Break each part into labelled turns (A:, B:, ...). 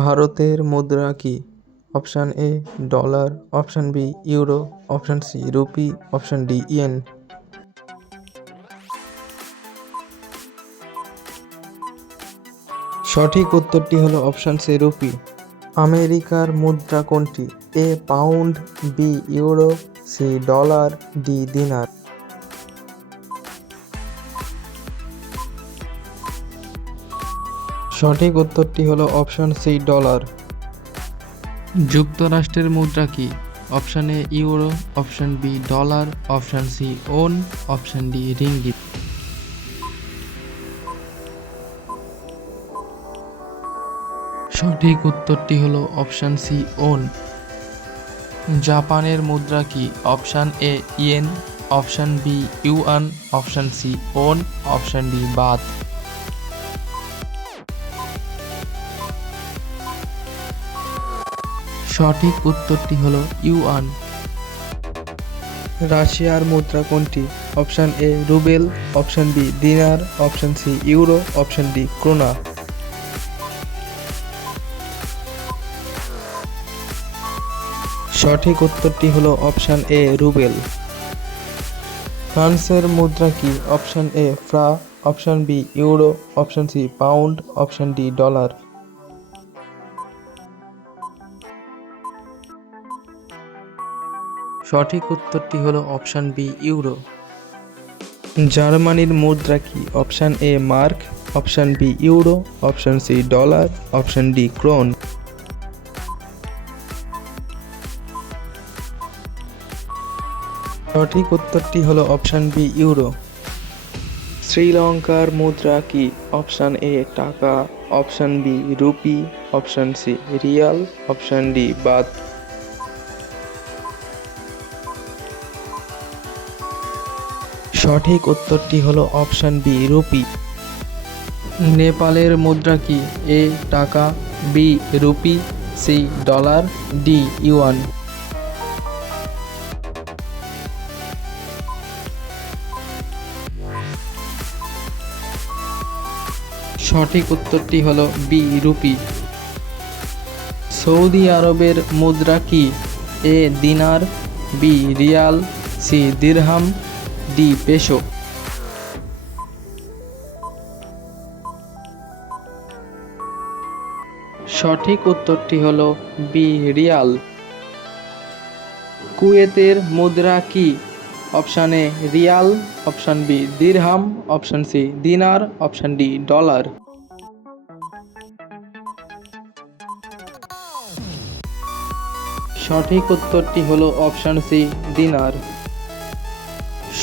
A: ভারতের মুদ্রা কি? Option A dollar, option B euro, option C rupee, option D yen. সঠিক উত্তরটি হলো অপশান সি রুপি। আমেরিকার মুদ্রা কোনটি? A pound B euro C dollar D dinar. সঠিক উত্তরটি হলো অপশান সি, ডলার। যুক্তরাষ্ট্রের মুদ্রা কি? Option A, euro, option B, dollar, option C, won, option D ringgit সঠিক উত্তরটি হলো অপশান সি, ওন। জাপানের মুদ্রা কি? Option A, yen, option B, yuan, option C, won, option D, baht. সঠিক উত্তরটি হলো ইউয়ান রাশিয়ার মুদ্রা কোনটি? Option A ruble, option B dinar, option C euro, option D krona. সঠিক উত্তরটি হলো অপশান এ রুবেল। ফ্রান্সের মুদ্রা কি? Option A franc, option B euro, option C pound, option D dollar. সঠিক উত্তরটি হলো অপশান বি, ইউরো। জার্মানির মুদ্রা কি? Option A, mark. Option B, euro. Option C, dollar. Option D, krone. সঠিক উত্তরটি হলো অপশান বি, ইউরো। শ্রীলঙ্কার মুদ্রা কি? অপশান এ, টাকা। Option B, rupee. Option C, riyal. Option D, baht. সঠিক উত্তরটি হলো অপশান বি, রুপি। নেপালের মুদ্রা কি? এ, টাকা, B, rupee, C, dollar, D, yuan. সঠিক উত্তরটি হলো বি, রুপি। সৌদি আরবের মুদ্রা কি? A, dinar, B, riyal, C, dirham D peso. সঠিক উত্তরটি হল বি, রিয়াল। কুয়েতের মুদ্রা কি? Option A, riyal. Option B, dirham. Option C, dinar. Option D, dollar. সঠিক উত্তরটি হলো অপশান সি, দিনার।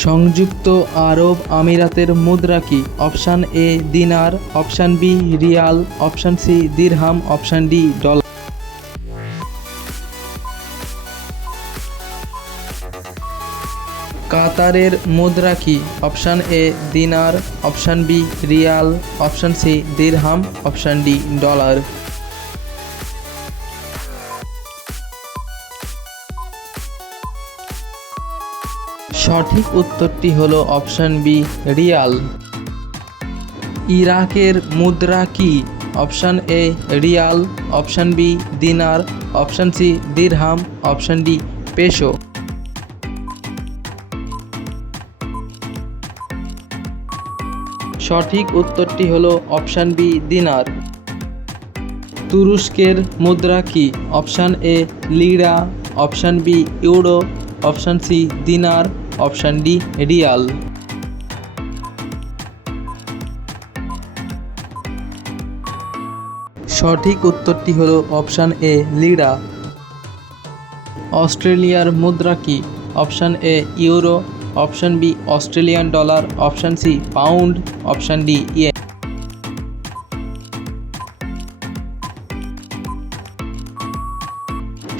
A: সংযুক্ত আরব আমিরাতের মুদ্রা কি? Option A, dinar. Option B, riyal. Option C, dirham. Option D, dollar. কাতারের মুদ্রা কি? Option A, dinar. Option B, riyal. Option C, dirham. Option D, dollar. সঠিক উত্তরটি হলো অপশান বি, রিয়াল। ইরাকের মুদ্রা কি? Option A, riyal. Option B, dinar. Option C, dirham. Option D, peso. সঠিক উত্তরটি হলো অপশান বি, দিনার। তুরস্কের মুদ্রা কি? Option A, lira. Option B, euro. Option C, dinar. Option D, riyal. সঠিক উত্তরটি হলো অপশান এ লিরা অস্ট্রেলিয়ার মুদ্রা কি? Option A, euro. Option B, Australian dollar. Option C, pound. Option D yen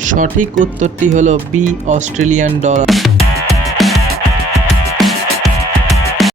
A: সঠিক উত্তরটি হলো বি, অস্ট্রেলিয়ান ডলার।